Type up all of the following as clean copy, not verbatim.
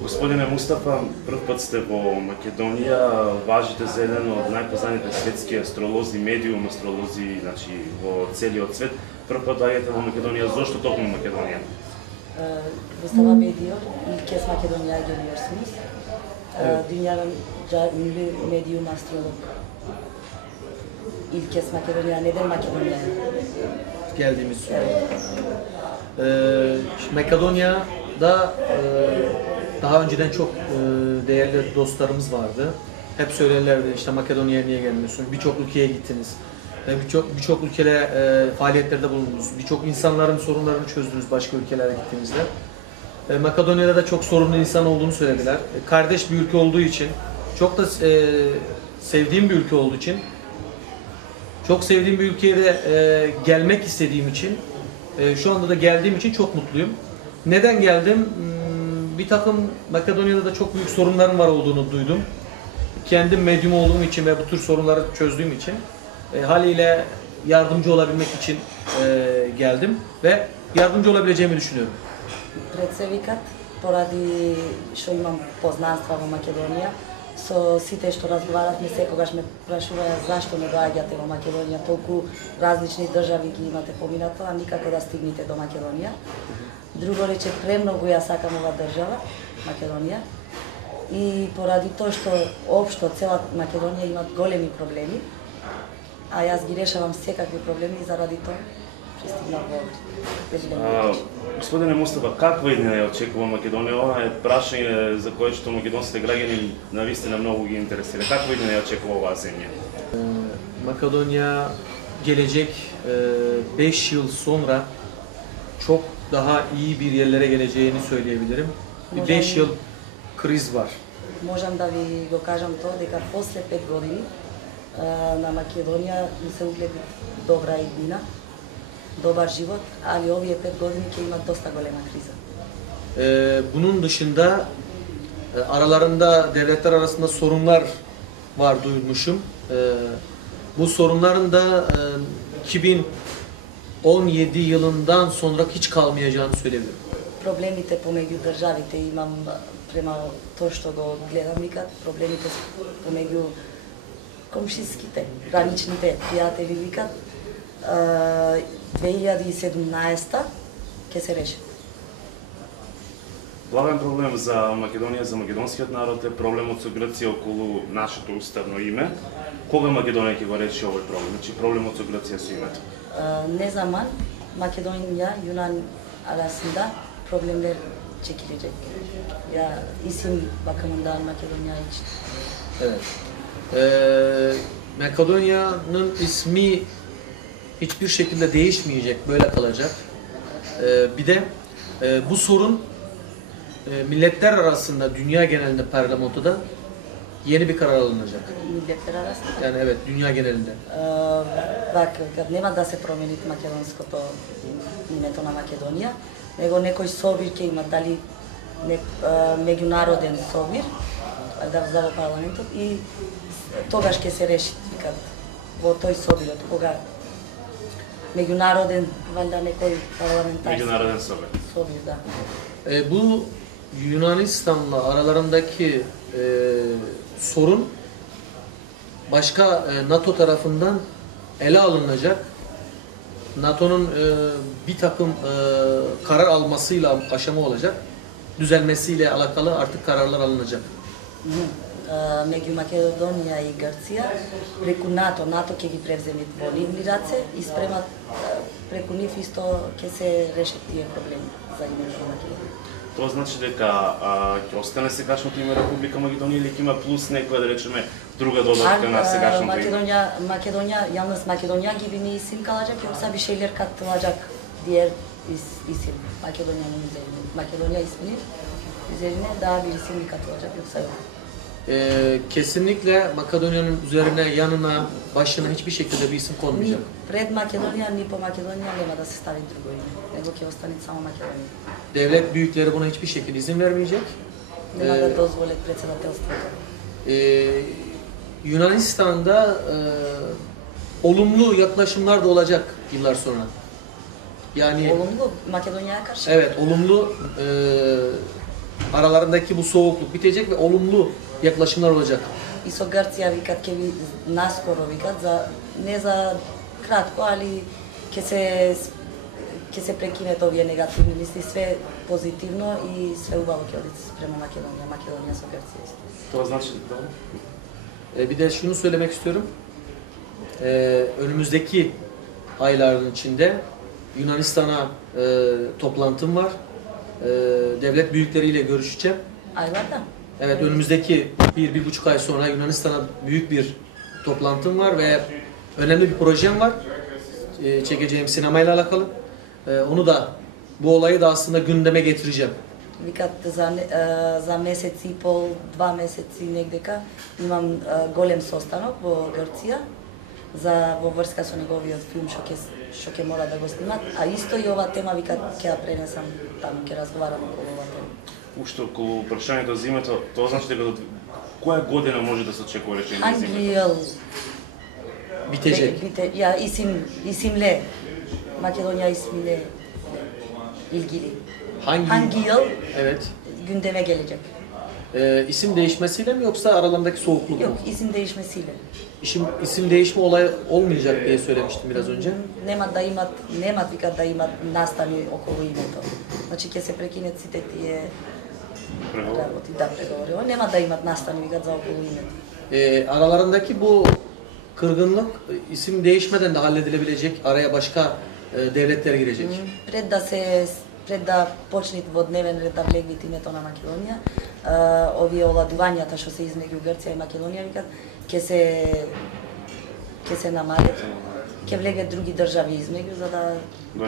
Господине Мустафа, прв пат сте во Македонија, важите за еден од најпознаните светски астролози, медиум астролози, значи во целиот свет. Прв пат доаѓате во Македонија, зошто токму Македонија? Dostava mediyor, ilk kez Makedonya'ya geliyorsunuz. Dünyanın ünlü medyum astrolog. İlk kez Makedonya, neden Makedonya'ya? Geldiğimiz süre. Makedonya'da daha önceden çok değerli dostlarımız vardı. Hep söylerlerdi işte Makedonya'ya niye gelmiyorsun? Birçok ülkeye gittiniz. Birçok ülkede faaliyetlerde bulundunuz. Birçok insanların sorunlarını çözdünüz başka ülkelere gittiğinizde. Makedonya'da da çok sorunlu insan olduğunu söylediler. Kardeş bir ülke olduğu için, çok da sevdiğim bir ülke olduğu için, çok sevdiğim bir ülkeye de gelmek istediğim için, şu anda da geldiğim için çok mutluyum. Neden geldim? Bir takım Makedonya'da da çok büyük sorunların var olduğunu duydum. Kendim medyum olduğum için ve bu tür sorunları çözdüğüm için haliyle yardımcı olabilmek için geldim ve yardımcı olabileceğimi düşünüyorum. Пред се викат, поради што имам познанства во Македонија, со сите што разговаравме, секогаш ме прашуваа зашто не доаѓате во Македонија, толку различни држави ги имате поминато, а никако да стигнете до Македонија. Друго рече, премногу ја сакам ова држава, Македонија, и поради тоа што општо цела Македонија имат големи проблеми, а јас ги решавам секакви проблеми и заради тоа пристигнав во Македонија. Господине Мустафа, каква иднина ја очекува Македонија? Ова е прашање за кое што македонските граѓани навистина многу ги интересира. Каква иднина ја очекува оваа земја? Makedonya gelecek 5 yıl sonra çok daha iyi bir yerlere geleceğini söyleyebilirim. 5 yıl kriz var. Можам да ви го кажам тоа дека после 5 години на Македонија ми се угледи добра иднина, dobar život, ali ovие 5 години ќе имат доста голема криза. Bunun dışında aralarında devletler arasında sorunlar var duymuşum. Bu sorunların da 2017 yılından sonra hiç kalmayacağını söyleyebilirim. Проблемите помеѓу државите имам према тоа што го гледам викат, проблемите помеѓу комшиските, граничните пријатели викат 2017 ќе се реши. Главен проблем за Македонија, за македонскиот народ е проблемот со Грција околу нашето уставно име. Кога Македонија ќе го реши овој проблем? Значи проблемот со Грција со името. Ne zaman Makedonya Yunan arasında problemler çekilecek? Ya isim bakımından Makedonya için. Evet. Makedonya'nın ismi hiçbir şekilde değişmeyecek, böyle kalacak. Bir de bu sorun milletler arasında, dünya genelinde parlamentoda yeni bir karar alınacak. Milletler arasında? Yani evet, dünya genelinde. Вака, нема да се промени македонското името на Македонија, него некој собир ќе има, дали меѓународен собир, да за во парламентот и тогаш ќе се реши, викат, во тој собирот, кога меѓународен, валјда некој парламентарски. Меѓународен собир. Собир, да. Bu Yunanistan'la aralarındaki sorun başka NATO tarafından ele alınacak. NATO'nun bir takım karar almasıyla aşama olacak. Düzelmesiyle alakalı artık kararlar alınacak. Меѓу Македонија и Грција, преку НАТО ќе ги превземе во нивни раце и спремат преку нив исто ќе се решат тие проблеми за името на Македонија. Тоа значи дека ќе остане сегашното име Република Македонија или ќе има плюс некоја, да речеме, друга додатка на сегашното име? Makedonya, yalnız Makedonya gibi bir isim kalacak yoksa bir şeyler katılacak diğer isim Makedonya'nın üzerine. Makedonya isminin üzerine daha bir isim mi katılacak yoksa yok? Kesinlikle Makedonya'nın üzerine, yanına, başına hiçbir şekilde bir isim konmayacak. Ni pred Makedonija, ni po Makedonija nema da se stavi drugo ime, nego će ostane samo Makedonija. Devlet büyükleri buna hiçbir şekilde izin vermeyecek. Nema da dozvole predsjedateljstvo. Yunanistan'da olumlu yaklaşımlar da olacak yıllar sonra. Yani Olumlu Makedonya'ya karşı. evet, olumlu aralarındaki bu soğukluk bitecek ve olumlu yaklaşımlar olacak. И со Грција викат ќе ви наскоро викат за не за кратко, али ќе се прекинат овие негативни мисли, све позитивно и све убаво ќе оди спрема Македонија, Македонија со Грција. Това значи да? Bir de şunu söylemek istiyorum. Önümüzdeki ayların içinde Yunanistan'a toplantım var. Devlet büyükleriyle görüşeceğim. Aylarda? Evet, önümüzdeki 1-1,5 ay sonra Yunanistan'a büyük bir toplantım var ve önemli bir projem var. Çekeceğim sinemayla alakalı. Onu da, bu olayı da aslında gündeme getireceğim. Викат за месец и пол, 2 месеци негдека имам голем состанок во Грција во врска со неговиот филм што ќе мора да го снимат, а исто и ова тема викат ќе ја пренесам таму, ќе разговарам околу ова тема. Уште околу прашањето за името, тоа значи дека до која година може да се очекува решение за името? Ангел Bitecek. Ya isimle Makedonya ismiyle ilgili. Hangi yıl Evet. gündeme gelecek? İsim değişmesiyle mi yoksa aralarındaki soğukluk Yok, mu? isim değişmesiyle. İsim değişme olayı olmayacak diye söylemiştim biraz önce. Немат викат да имат настани околу името. Значи ќе се прекинат сите тие работи, да, преговори. Нема да имат настани викат за околу името. Aralarındaki bu kırgınlık isim değişmeden de halledilebilecek. Araya başka devletler girecek. Пред да почнет во дневен ред да влегвит името на Македонија, овие оладувањата што се измеѓу Грција и Македонија викат ќе се намалат, ќе влегат други држави измеѓу за да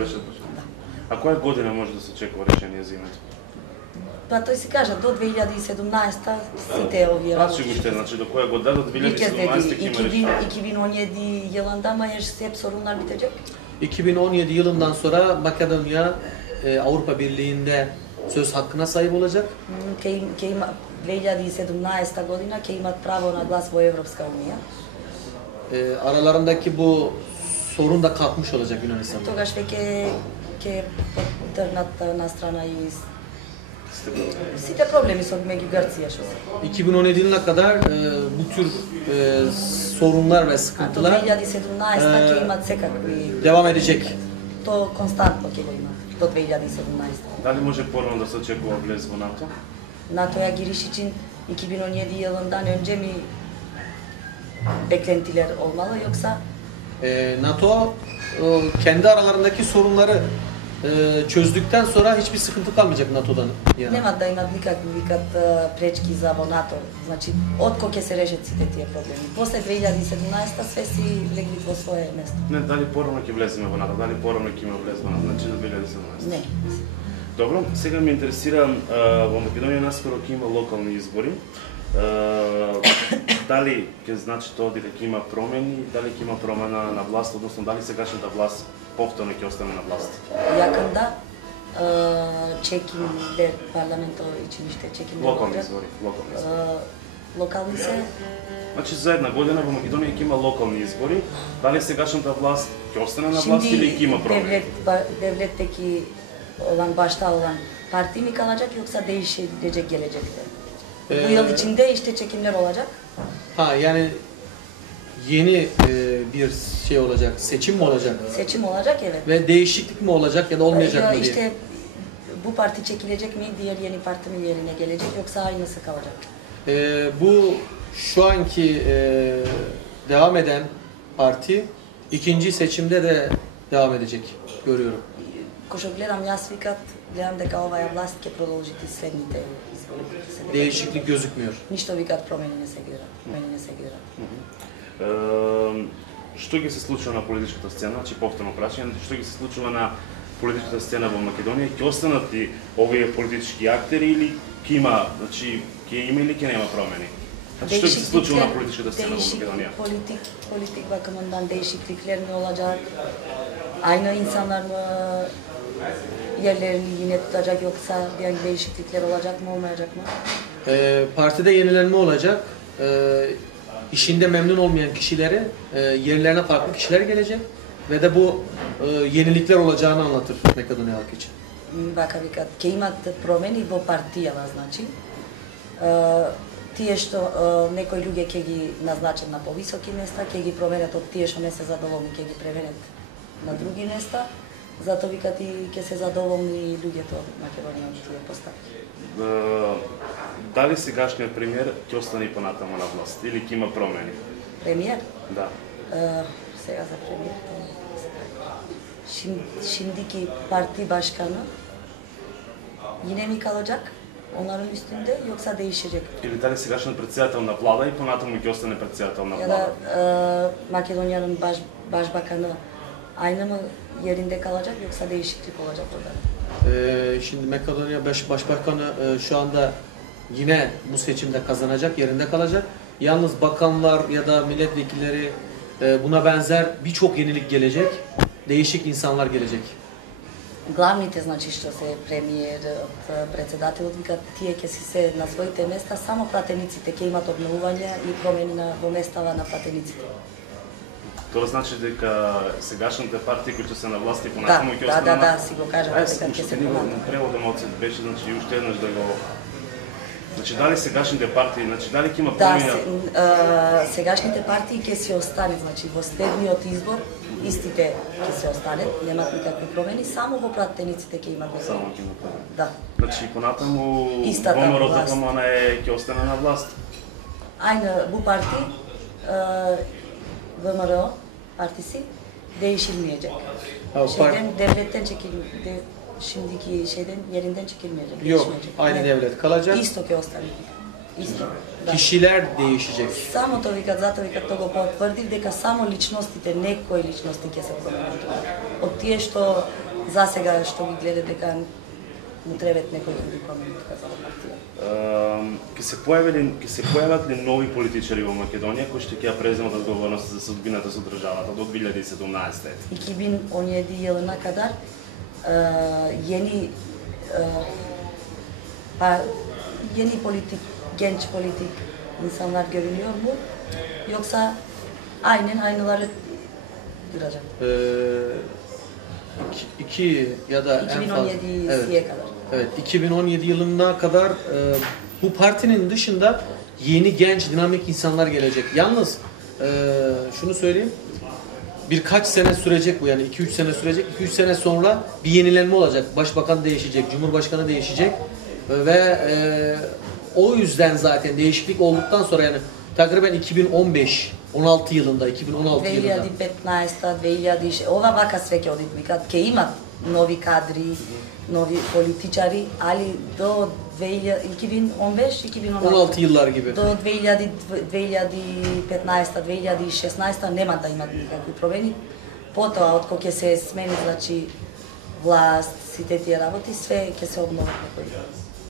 решат. Да. А која година може да се очекува решение за името? Па тој си кажа до 2017 сите овие Аз ќе го ще, значи до која година до 2017 ќе има решение. 2017 yılında Mayıs hep sorunlar bitecek. 2017 yılından sonra Makedonya Avrupa Birliği'nde söz hakkına sahip olacak. 2017 godina ќе имат право на глас во Европска унија. Aralarındaki bu sorun da kalkmış olacak Yunanistan'da. Тогаш веќе ќе потргнат на страна и сите проблеми со меѓу Грција што се. 2017 yılına kadar bu tür sorunlar ve До sıkıntılar 2017 ќе имат секакви. devam edecek. То константно ќе го имат до 2017. Дали може порано да се очекува влез во НАТО? NATO'ya giriş için 2017 yılından önce mi beklentiler olmalı yoksa NATO kendi aralarındaki sorunları çözdükten sonra hiçbir sıkıntı kalmayacak NATO'dan. Yani. нема да имат никакви викат пречки за во НАТО. Значи, откако ќе се решат сите тие проблеми. После 2017 све си легли во свое место. Не, дали порано ќе влеземе во НАТО, дали порано ќе има влез во НАТО, значи до 2017. Не. Добро, сега ме интересира во Македонија наскоро ќе има локални избори. Дали ќе значи тоа дека ќе има промени, дали ќе има промена на власт, односно дали сегашната власт повторно ќе остане на власт? Yakında çekimler parlamento içinişte çekimler Локални olacak. избори, локални избори. Lokalni se Значи за една година во Македонија ќе има локални избори. Дали сегашната власт ќе остане на власт или ќе има промени? devletteki olan başta olan parti mi kalacak yoksa değişecek gelecekte? Bu yıl içinde işte çekimler olacak. Yani yeni bir şey olacak, seçim mi olacak? Seçim olacak evet. Ve değişiklik mi olacak ya da olmayacak mı diye. İşte bu parti çekilecek mi, diğer yeni partinin yerine gelecek yoksa aynısı kalacak? Bu şu anki devam eden parti ikinci seçimde de devam edecek görüyorum. Ko što gledam ja svikat, gledam дека оваа власт ќе продолжити следните избори. Değişiklik gözükmüyor. Ништо викат промени не се гледат. Промени не се гледат. Што ќе се случува на политичката сцена, значи повторно прашање, што ќе се случува на политичката сцена во Македонија? Ќе останат ли овие политички актери или ќе има, значи ќе има или ќе нема промени? Значи што ќе се случува на политичката сцена во Македонија? Politik bakımından değişiklikler mi olacak? Aynı insanlar mı yerlerini yine tutacak yoksa yani değişiklikler olacak mı olmayacak mı? Partide yenilenme olacak. İşinde memnun olmayan kişileri yerlerine farklı kişiler gelecek ve de bu yenilikler olacağını anlatır Makedonya halkı için. вака викат, ќе имат промени во партијава, значи. Тие што некои луѓе ќе ги назначат на повисоки места, ќе ги променат од тие што не се задоволни, ќе ги пременат на други места. Затоа викат и ќе се задоволни луѓето од Македонија од тие поставки. Дали сегашниот премиер ќе остане и понатаму на власт или ќе има промени? Премиер? Да. Сега за премиер. Şimdiki parti başkanı yine mi kalacak? Onların üstünde yoksa değişecek? Или дали сегашниот председател на влада и понатаму ќе остане председател на Ya влада? da Makedonya'nın başbakanı aynı mı yerinde kalacak yoksa değişiklik olacak orada? Şimdi Makedonya Başbakanı şu anda yine bu seçimde kazanacak, yerinde kalacak. Yalnız bakanlar ya da milletvekilleri buna benzer birçok yenilik gelecek. Değişik insanlar gelecek. Главните, значи, што се премиер, председателот, викат тие ќе си се на своите места, само пратениците ќе имат обновување и промени во местава на пратениците. Тоа значи дека сегашните партии кои ќе се на власт и понатаму ќе Да, останат. си го кажа дека ќе се понатаму. Преводом од беше, значи уште еднаш да го. Значи дали сегашните партии, значи дали ќе има Да, промена? сегашните партии ќе си останат, значи во следниот избор истите ќе се останат, немаат никакви промени, само во пратениците ќе имат Само ќе има промена. Да. Значи понатаму Истата ВМРО власт. ДПМН ќе остане на власт. Aynı bu parti VMRO partisi değişilmeyecek. Devletten şimdiki yerinden çekilmeyecek. Yok, Değişmeyecek. aynı devlet kalacak. Isto ќе остане. Isto. Да. Kişiler değişecek. Само тоа викат, затоа викат тоа го потврдив дека само личностите, некои личности ќе се променат. Од тие што засега што ги гледа дека му требат некои други промени тука за партија. Ќе се појават ли нови политичари во Македонија кои што ќе ја преземат одговорноста за судбината со државата до 2017? 2017'ye kadar yeni genç politik insanlar görünüyor mu? Yoksa aynen aynıları duracak? İki ya da en fazla. 2017'ye kadar. Evet, 2017 yılına kadar bu partinin dışında yeni genç dinamik insanlar gelecek. Yalnız şunu söyleyeyim. Birkaç sene sürecek bu, yani 2-3 sene sürecek. 2-3 sene sonra bir yenilenme olacak. Başbakan değişecek, Cumhurbaşkanı değişecek ve o yüzden zaten değişiklik olduktan sonra, yani takriben 2016 yılında 2016 yılında 2015, ova vaka sve ќе оди, викат ќе имат нови кадри, нови политичари, али до 16 yıllar gibi. До 2015-2016 нема да имат никакви промени. Потоа, откако ќе се смени, значи, власт, сите тие работи, све ќе се обноват некои.